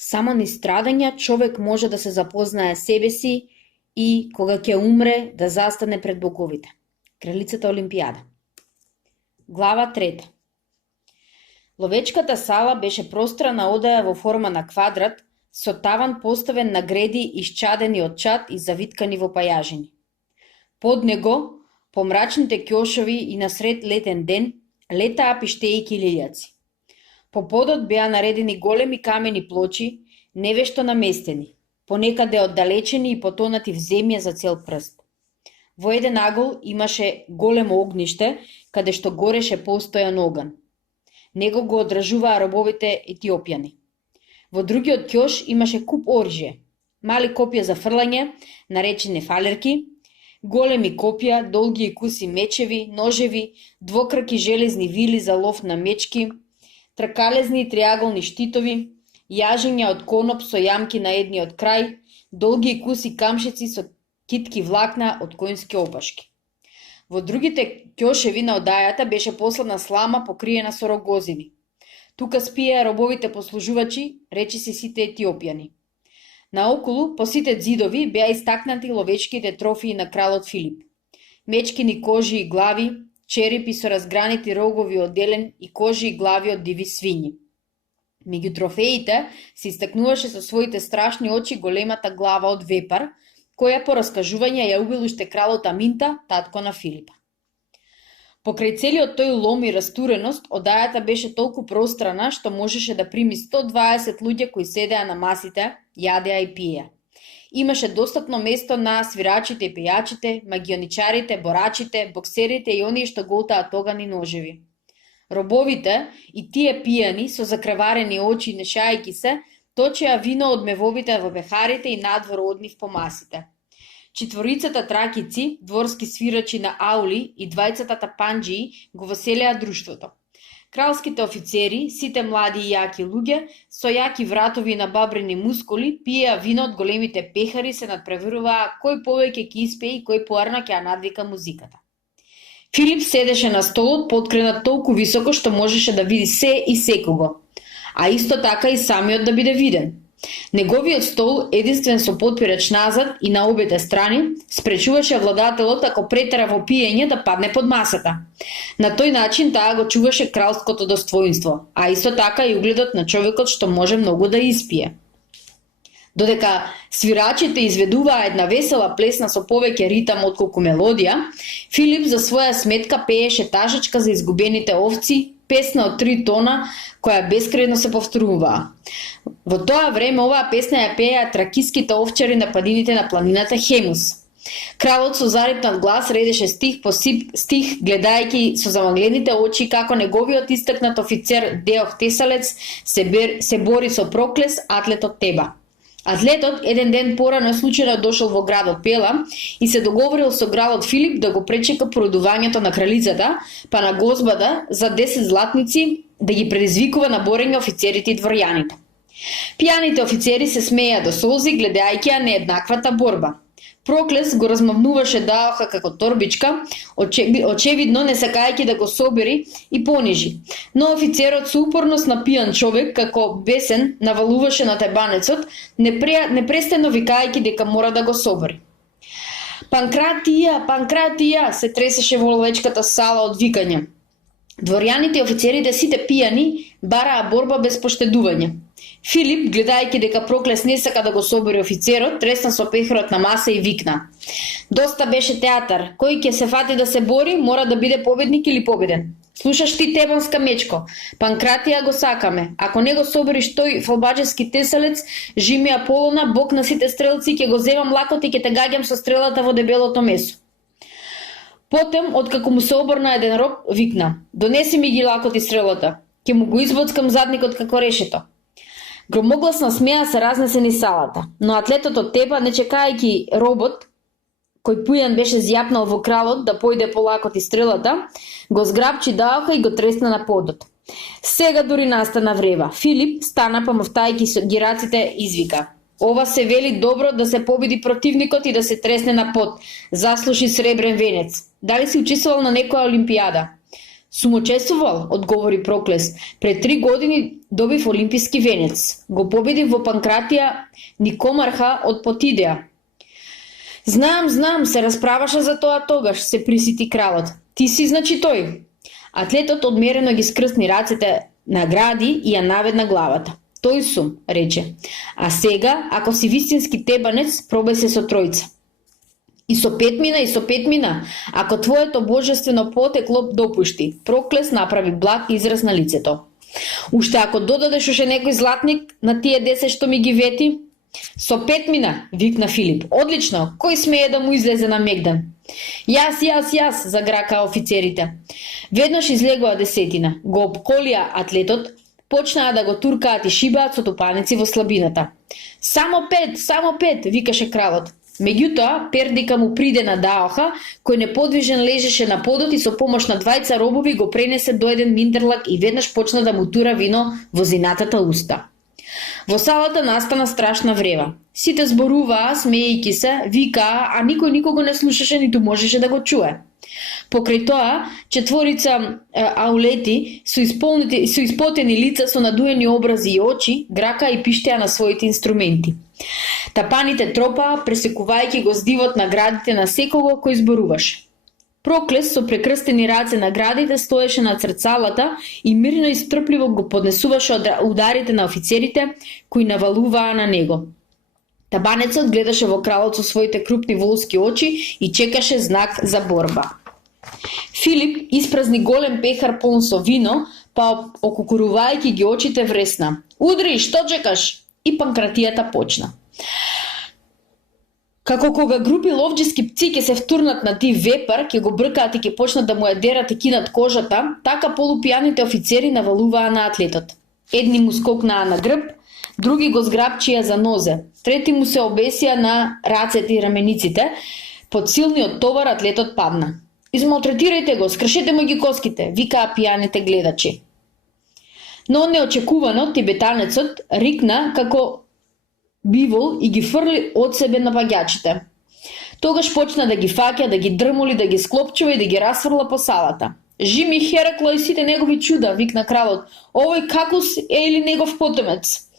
Само низ страдања човек може да се запознае себе си и кога ќе умре да застане пред боговите. Кралицата Олимпијада. Глава 3. Ловечката сала беше пространа одаја во форма на квадрат, со таван поставен на греди исчадени од чад и завиткани во пајажини. Под него, по мрачните ќошови и насред летен ден, летаа пиштејки лилјаци. По подот беа наредени големи камени плочи, невешто наместени, понекаде оддалечени и потонати в земја за цел прст. Во еден агол имаше големо огниште, каде што гореше постојан оган. Него го одражуваа робовите етиопјани. Во другиот ќош имаше куп оружје, мали копија за фрлање, наречени фалерки, големи копија, долги и куси мечеви, ножеви, двокраки железни вили за лов на мечки, тракалезни и триаголни штитови, јажења од коноп со јамки на едниот крај, долги и куси камшици со китки влакна од коњски опашки. Во другите ќошеви на одајата беше последна слама покриена со рогозини. Тука спиеа робовите послужувачи, речиси сите етиопјани. Наоколу, по сите ѕидови, беа истакнати ловечките трофии на кралот Филип. Мечкини кожи и глави, черепи со разгранити рогови од елен и кожи и глави од диви свињи. Меѓу трофеите се истакнуваше со своите страшни очи големата глава од вепар, која по раскажување ја убил уште кралот Аминта, татко на Филипа. Покрај целиот тој лом и растуреност, одајата беше толку пространа што можеше да прими 120 луѓе кои седеа на масите, јадеа и пиеа. Имаше достатно место на свирачите и пејачите, магионичарите, борачите, боксерите и оние што голтаа тогани ножеви. Робовите и тие пијани со закрварени очи нешајки се, точеа вино од мевовите во бехарите и надвор од нив по масите. Четворицата тракици, дворски свирачи на аули и двајцата тапанџии го веселеа друштвото. Кралските офицери, сите млади и јаки луѓе, со јаки вратови и набабрени мускули, пиеа вино од големите пехари, се надпреваруваа кој повеќе ќе испее и кој поарно ќе ја надвика музиката. Филип седеше на столот подкренат толку високо што можеше да види се и секого, а исто така и самиот да биде виден. Неговиот стол, единствен со потпирач назад и на обете страни, спречуваше владателот ако претера во пиење да падне под масата. На тој начин таа го чуваше кралското достоинство, а исто така и угледот на човекот што може многу да испие. Додека свирачите изведуваа една весела плесна со повеќе ритам отколку мелодија, Филип за своја сметка пееше тажачка за изгубените овци, песна од 3 тона, која бескрајно се повторуваа. Во тоа време оваа песна ја пееа тракиските овчари на падините на планината Хемус. Кралот со зарипнат глас редеше стих по стих, гледајќи со замаглените очи како неговиот истакнат офицер Деох Тесалец се бори со Проклес, атлет од Теба. Атлетот еден ден порано случајно дошол во градот Пела и се договорил со кралот Филип да го пречека породувањето на кралицата, па на гозбата за 10 златници да ги предизвикува на борење офицерите и дворјаните. Пијаните офицери се смееа до солзи гледајќи ја нееднаквата борба. Проклес го размавнуваше Даоха како торбичка, очевидно не сакајќи да го собери и понижи. Но офицерот со упорност на пијан човек, како бесен, навалуваше на тебанецот, непрестано викајќи дека мора да го собери. Панкратија, Панкратија, се тресеше во ловечката сала од викање. Дворјаните и офицерите сите пијани бараа борба без поштедување. Филип, гледајќи дека Проклес не сака да го собери офицерот, тресна со пехорот на маса и викна: "Доста беше театар, кој ќе се фати да се бори, мора да биде победник или победен. Слушаш ти, тебанска мечко, Панкратија го сакаме. Ако не го собериш тој фалбаџески тесалец, жими Аполона, бог на сите стрелци, ќе го земам лакот и ќе те гаѓам со стрелата во дебелото месо." Потем, откако му се обрна еден роб, викна: "Донеси ми ги лакот и стрелата, ќе му го избоцкам задникот како решето." Громогласна смеа се разнесе низ салата, но атлетот од Теба, не чекајќи робот, кој пујан беше зјапнал во кралот да појде по лакот и стрелата, го зграбчи Даоха и го тресна на подот. Сега дури настана врева. Филип стана помавтајќи со ги раците извика: "Ова се вели добро да се победи противникот и да се тресне на под. Заслужи сребрен венец. Дали си учествувал на некоја олимпијада?" Сум учествувал, одговори Проклес. Пред 3 години добив олимписки венец. Го победив во Панкратија Никомарха од Потидеа. Знам, се расправаше за тоа тогаш, се присити кралот. Ти си значи тој. Атлетот одмерено ги скрсни рацете на гради и ја наведна главата. Тој сум, рече. А сега, ако си вистински тебанец, пробај се со тројца. И со пет мина, ако твоето божествено потекло допушти. Проклес направи благ израз на лицето. Уште ако додадеш уште некој златник на тие 10 што ми ги вети, со 5 мина, викна Филип. Одлично, кој смее да му излезе на мегдан? Јас, заграка офицерите. Веднаш излегува 10, го обколија атлетот, почнаа да го туркаат и шибаат со тупаници во слабината. Само 5, викаше кралот. Меѓутоа, пердика му приде на Даоха, кој неподвижен лежеше на подот и со помош на двајца робови го пренесе до еден миндерлак и веднаш почна да му тура вино во зинатата уста. Во салата настана страшна врева. Сите зборуваа, смеејќи се, викаа, а никој никого не слушаше ниту можеше да го чуе. Покрај тоа, четворица аулети со испотени лица, со надуени образи и очи, грака и пиштеа на своите инструменти. Тапаните тропаа, пресекувајќи го здивот на градите на секого кој зборуваше. Проклес со прекрстени раце на градите стоеше на црцалата и мирно и стрпливо го поднесуваше ударите на офицерите кои навалуваа на него. Табанецот гледаше во кралот со своите крупни волски очи и чекаше знак за борба. Филип испразни голем пехар полн со вино, па окукурувајќи ги очите вресна. Удри, што чекаш? И Панкратијата почна. Како кога групи ловџиски пци ќе се втурнат на тив вепар, ќе го бркаат и ќе почнат да му ја дерат и кинат кожата, така полупијаните офицери навалуваа на атлетот. Едни му скокнаа на грб, други го зграбчија за нозе, трети му се обесија на рацете и рамениците. Под силниот товар атлетот падна. Измалтретирајте го, скршете му ги коските, викаа пијаните гледачи. Но неочекувано тибетанецот рикна како бивол и ги фрли од себе на паѓачите. Тогаш почна да ги фаќа, да ги дрмоли, да ги склопчува и да ги расфрла по салата. Жими Херакло и сите негови чуда, викна кралот. Овој Какус е или негов потомец?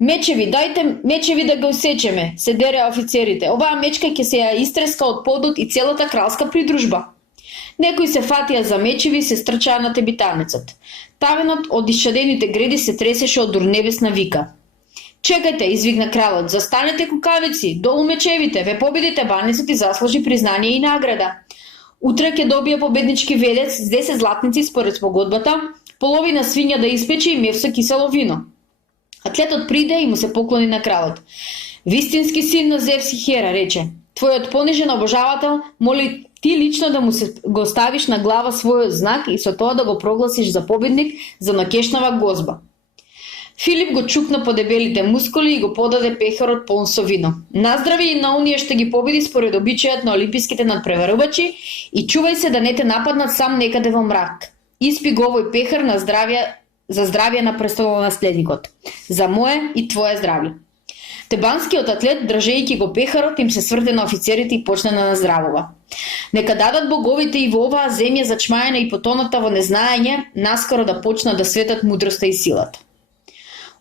Мечеви, дајте мечеви да го усечеме, се дереа офицерите. Оваа мечка ќе се ја истреска од подот и целата кралска придружба. Некои се фатија за мечеви и се стрчаа на тебитанецот. Тавенот од исчадените греди се тресеше од урнебесна вика. Чекајте, извикна кралот, застанете кукавици, долу мечевите, ве победите банецот и заслужи признание и награда. Утре ќе добие победнички велец с 10 златници според погодбата, половина свиња да испече и мевсо кисело вино. Атлетот приде и му се поклони на кралот. Вистински син на Зевс и Хера, рече, твојот понижен обожавател моли ти лично да му се го ставиш на глава својот знак и со тоа да го прогласиш за победник за нокешнава гозба. Филип го чукна по дебелите мускули и го подаде пехарот полн со вино. Наздрави и на оние што ги победи според обичајот на олимписките надпреварувачи и чувај се да не те нападнат сам некаде во мрак. Испи го овој пехар на за здравје на престолонаследникот. За мое и твое здравје. Тебанскиот атлет, држејќи го пехарот, им се сврте на офицерите и почна да наздравува. Нека дадат боговите и во оваа земја зачмаена и потоната во незнаење, наскоро да почнат да светат мудроста и силата.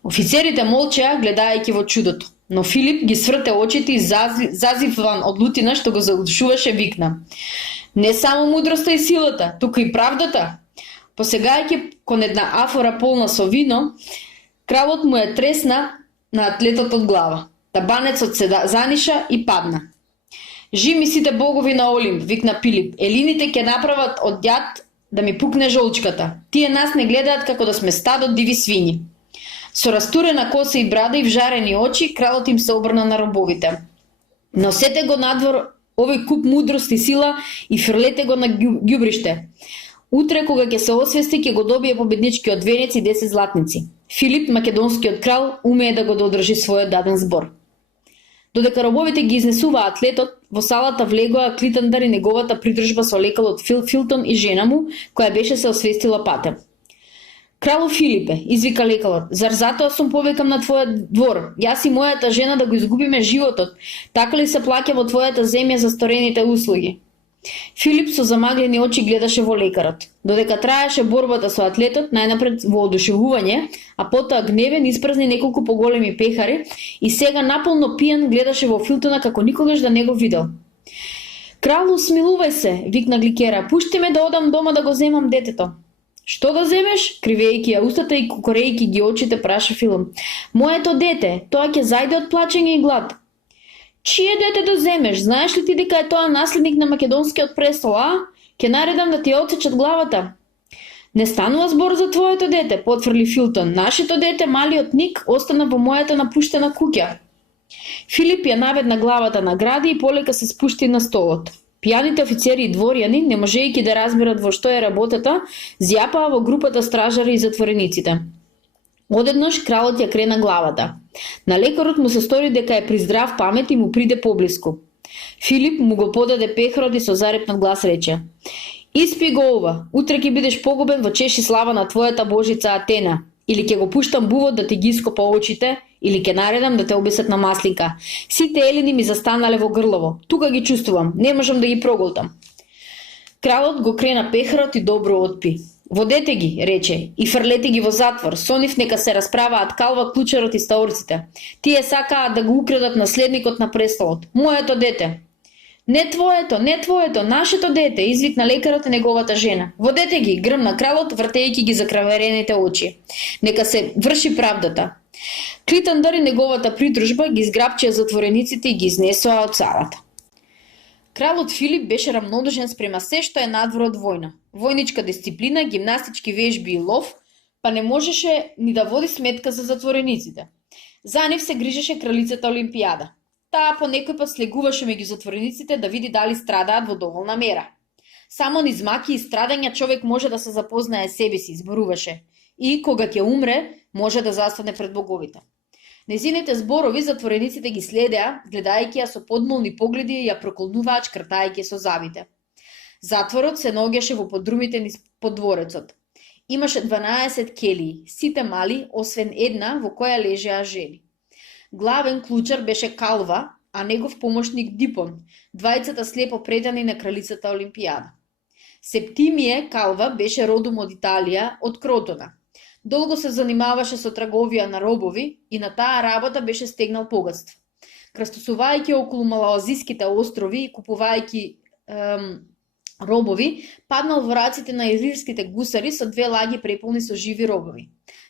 Офицерите молчеа, гледајќи во чудото, но Филип ги сврте очите и зазиван од лутина што го задушуваше викна. Не само мудроста и силата, туку и правдата. Посегајќи кон една афора полна со вино, кралот му ја тресна на атлетот од глава. Табанецот се заниша и падна. Жими сите богови на Олимп, викна Пилип. Елините ќе направат од јад да ми пукне жолчката. Тие нас не гледаат како да сме стадо диви свињи. Со растурена коса и брада и вжарени очи, кралот им се обрна на робовите. Носете го надвор овој куп мудрост и сила и фрлете го на ѓубриште. Утре, кога ќе се освести, ќе го добие победничкиот венец и 10 златници. Филип, македонскиот крал, умее да го додржи својот даден збор. Додека робовите ги изнесуваа атлетот, во салата влегоа Клитандар и неговата придружба со лекалот Филтон и жена му, која беше се освестила патем. Кралу Филипе, извика лекалот, зар затоа сум повекам на твојот двор? Јас и мојата жена да го изгубиме животот. Така ли се плаќа во твојата земја за сторените услуги? Филип со замаглени очи гледаше во лекарот. Додека траеше борбата со атлетот, најнапред во одушевување, а потоа гневен испразни неколку поголеми пехари и сега наполно пијан гледаше во Филтона како никогаш да не го видел. Кралу, смилувај се, викна Гликера, пушти ме да одам дома да го земам детето. Што да земеш? Кривејќи ја устата и кукорејќи ги очите, праша Филм. Моето дете, тоа ќе зајде од плачење и глад. Чие дете да земеш? Знаеш ли ти дека е тоа наследник на македонскиот престол, а? Ке наредам да ти ја отсечат главата. Не станува збор за твоето дете, потврли Филтон. Нашето дете, малиот Ник, остана во мојата напуштена куќа. Филип ја наведна главата на гради и полека се спушти на столот. Пијаните офицери и дворјани, не можејќи да разберат во што е работата, зјапаа во групата стражари и затворениците. Одеднаш кралот ја крена главата. На лекарот му се стори дека е при здрав памет и му приде поблиску. Филип му го подаде пехарот и со зарепнат глас рече: Испи го ова, утре ќе бидеш погубен во чест и слава на твојата божица Атена, или ќе го пуштам бувот да ти ги ископа очите, или ќе наредам да те обесат на маслинка. Сите елини ми застанале во грлово, тука ги чувствувам, не можам да ги проголтам. Кралот го крена пехарот и добро отпи. Водете ги, рече, и фрлете ги во затвор, со нив нека се расправаат Калва, клучарот и стаорците. Тие сакаат да го украдат наследникот на престолот, моето дете. Не твоето, нашето дете, извикна лекарот и неговата жена. Водете ги, грмна кралот, вртејќи ги закраверените очи. Нека се врши правдата. Клитандар и неговата придружба ги зграбчија затворениците и ги изнесоа од салата. Кралот Филип беше рамнодушен спрема се што е надвор од војна. Војничка дисциплина, гимнастички вежби и лов, па не можеше ни да води сметка за затворениците. За нив се грижеше кралицата Олимпијада. Таа по некој пат слегуваше меѓу затворениците да види дали страдаат во доволна мера. Само низ маки и страдања човек може да се запознае себе си, зборуваше. И кога ќе умре, може да застане пред боговите. Незините зборови затворениците ги следеа, гледајќи ја со подмолни погледи и ја проколнуваа чкртајќи со завите. Затворот се наоѓаше во подрумите низ поддворецот. Имаше 12 келии, сите мали, освен една во која лежеа жени. Главен клучар беше Калва, а негов помошник Дипон, двајцата слепо предани на кралицата Олимпијада. Септимие Калва беше родом од Италија, од Кротона. Долго се занимаваше со трговија на робови и на таа работа беше стегнал богатство. Крстосувајќи околу Малоазиските острови и купувајќи робови, паднал во раците на илирските гусари со 2 лаги преполни со живи робови.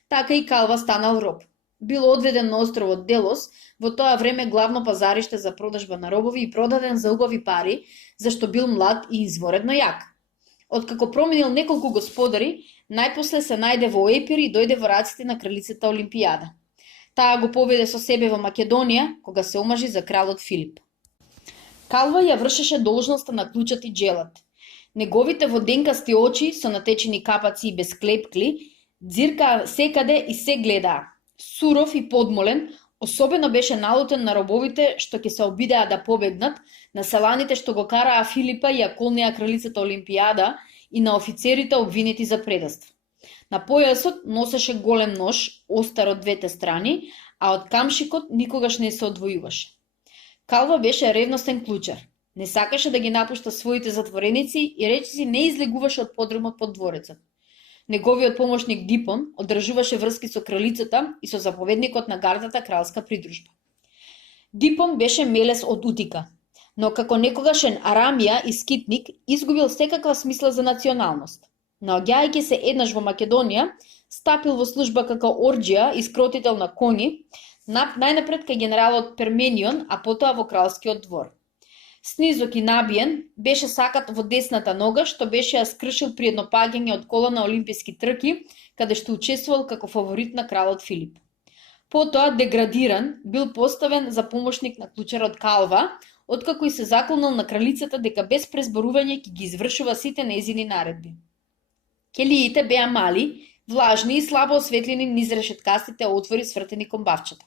Така и Калва станал роб. Бил одведен на островот Делос, во тоа време главно пазариште за продажба на робови и продаден за убави пари, зашто бил млад и изворедно јак. Откако променил неколку господари, најпосле се најде во Епир и дојде во раците на кралицата Олимпијада. Таа го поведе со себе во Македонија, кога се омажи за кралот Филип. Калва ја вршеше должноста на клучат и джелат. Неговите воденкасти очи со натечени капаци и без клепкли дзиркаа секаде и се гледаа. Суров и подмолен, особено беше налутен на робовите што ќе се обидеа да побегнат, на селаните што го караа Филипа и ја колнеа кралицата Олимпијада и на офицерите обвинети за предавство. На појасот носеше голем нож, остар од двете страни, а од камшикот никогаш не се одвојуваше. Калва беше ревностен клучар. Не сакаше да ги напушта своите затвореници и речиси не излегуваше од подрумот под дворецот. Неговиот помошник Дипон одржуваше врски со кралицата и со заповедникот на гардата кралска придружба. Дипон беше мелес од утика, но како некогашен арамија и скитник изгубил секаква смисла за националност. Наоѓајќи се еднаш во Македонија, стапил во служба како орџија и скротител на коњи, најнапред кај генералот Перменион, а потоа во кралскиот двор. Снизок и набиен беше сакат во десната нога, што беше ја скршил при едно паѓање од кола на олимписки трки, каде што учествувал како фаворит на кралот Филип. Потоа, деградиран, бил поставен за помошник на клучарот Калва, откако и се заклонал на кралицата дека без презборување ќе ги извршува сите нејзини наредби. Келиите беа мали, влажни и слабо осветлени низ решеткастите отвори свртени кон бавчета.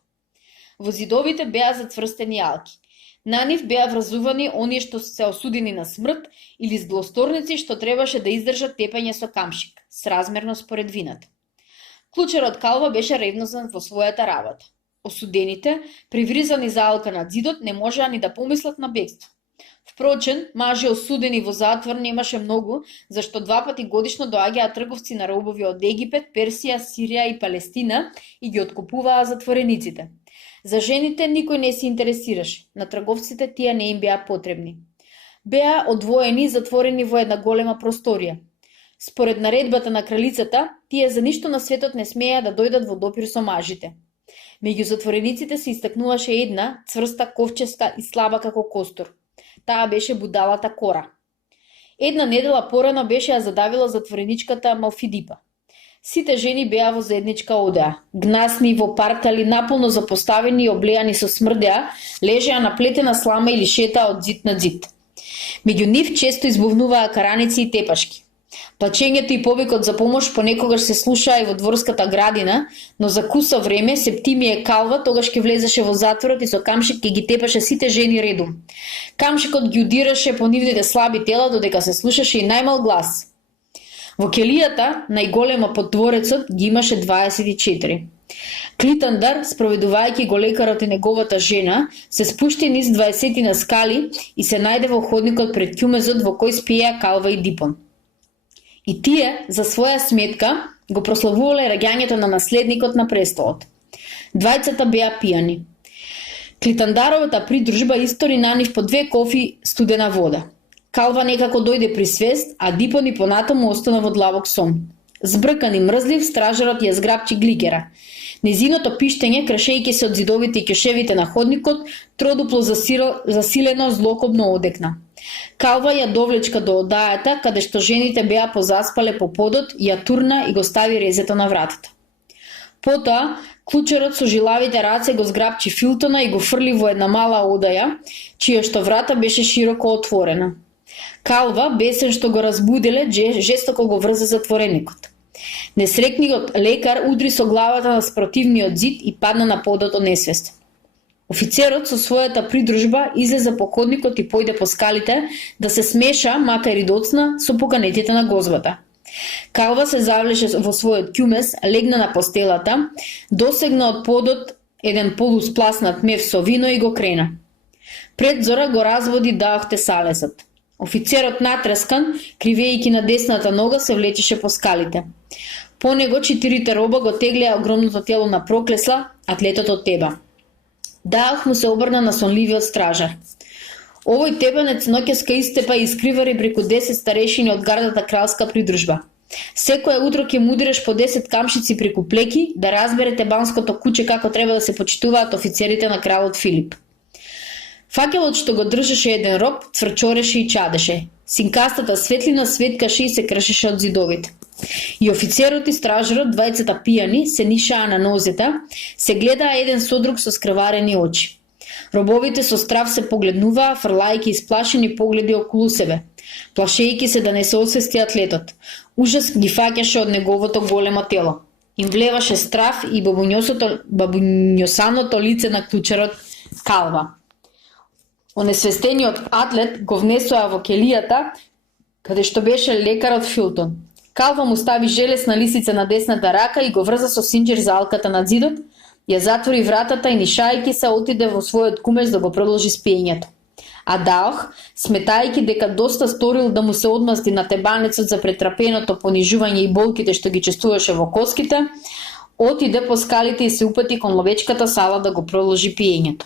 Во зидовите беа зацврстени алки. На нив беа вразувани оние што се осудени на смрт или зглосторници што требаше да издржат тепање со камшик, сразмерно според вината. Клучарот Калва беше ревнозен во својата работа. Осудените, привризани за алка над зидот, не можеа ни да помислат на бегство. Впрочем, мажи осудени во затвор немаше многу, зашто 2 пати годишно доаѓаа трговци на робови од Египет, Персија, Сирија и Палестина и ги откупуваа затворениците. За жените никој не се интересираше, на трговците тие не им беа потребни. Беа одвоени и затворени во една голема просторија. Според наредбата на кралицата, тие за ништо на светот не смееа да дојдат во допир со мажите. Меѓу затворениците се истакнуваше една, цврста, ковческа и слаба како костур. Таа беше будалата Кора. Една недела порано беше ја задавила затвореничката Малфидипа. Сите жени беа во заедничка одеа. Гнасни, во партали, наполно запоставени и облеани со смрдеа, лежеа на плетена слама или шетаа од зид на зид. Меѓу нив често избувнуваа караници и тепашки. Плачењето и повикот за помош понекогаш се слушаа и во дворската градина, но за кусо време Септимије Калва тогаш ќе влезеше во затворот и со камшик ќе ги тепаше сите жени редум. Камшикот ги удираше по нивните слаби тела додека се слушаше и најмал глас. Во келијата, најголема под дворецот, ги имаше 24. Клитандар, спроведувајќи го лекарот и неговата жена, се спушти низ 20 на скали и се најде во ходникот пред ќумезот во кој спиеа Калва и Дипон. И тие, за своја сметка, го прославувале раѓањето на наследникот на престолот. Двајцата беа пијани. Клитандаровата придружба истори на нив по 2 кофи студена вода. Калва некако дојде при свест, а Дипон и понатаму остана во длабок сон. Збркан и мрзлив, стражарот ја зграпчи гликера. Незиното пиштење, крашејќи се од зидовите и ќешевите на ходникот, тродупло засилено злокобно одекна. Калва ја довлечка до одајата, каде што жените беа позаспале по подот, ја турна и го стави резето на вратата. Потоа, клучерот со жилавите раце го зграпчи Филтона и го фрли во една мала одаја, чија што врата беше широко отворена. Калва, бесен што го разбудиле, жестоко го врзе затвореникот. Несрекниот лекар удри со главата на спротивниот зид и падна на подот од несвест. Офицерот со својата придружба излезе по ходникот и појде по скалите да се смеша, макар и доцна, со поканетите на гозбата. Калва се завлече во својот ќумес, легна на постелата, досегна од подот еден полуспласнат мев со вино и го крена. Пред зора го разводи Даох Тесалесот. Офицерот натрескан, кривејќи на десната нога, се влечеше по скалите. По него 4 роба го теглеа огромното тело на Проклесла, атлетот од Теба. Даох му се обрна на сонливиот стражар. Овој тебанец ноќеска истепа и искривари преку 10 старешини од гардата кралска придружба. Секое утро ќе му удреш по 10 камшици преку плеки да разбере тебанското куче како треба да се почитуваат офицерите на кралот Филип. Факелот што го држеше еден роб, цврчореше и чадеше. Синкастата светлина светкаше и се кршеше од зидовите. И офицерот и стражарот, двајцата пијани, се нишаа на нозета, се гледаа еден со друг со скрварени очи. Робовите со страв се погледнуваа, фрлајќи исплашени погледи околу себе, плашејќи се да не се освести атлетот. Ужас ги фаќаше од неговото големо тело. Им влеваше страв и бабуњосаното лице на клучерот Калва. Онесвестениот атлет го внесоа во келијата, каде што беше лекарот Филтон. Калва му стави желесна лисица на десната рака и го врза со синџир за алката на зидот, ја затвори вратата и нишајќи се отиде во својот кумес да го продолжи спиењето. А Даох, сметајќи дека доста сторил да му се одмасти на тебанецот за претрапеното понижување и болките што ги чувствуваше во коските, отиде по скалите и се упати кон ловечката сала да го продолжи пиењето.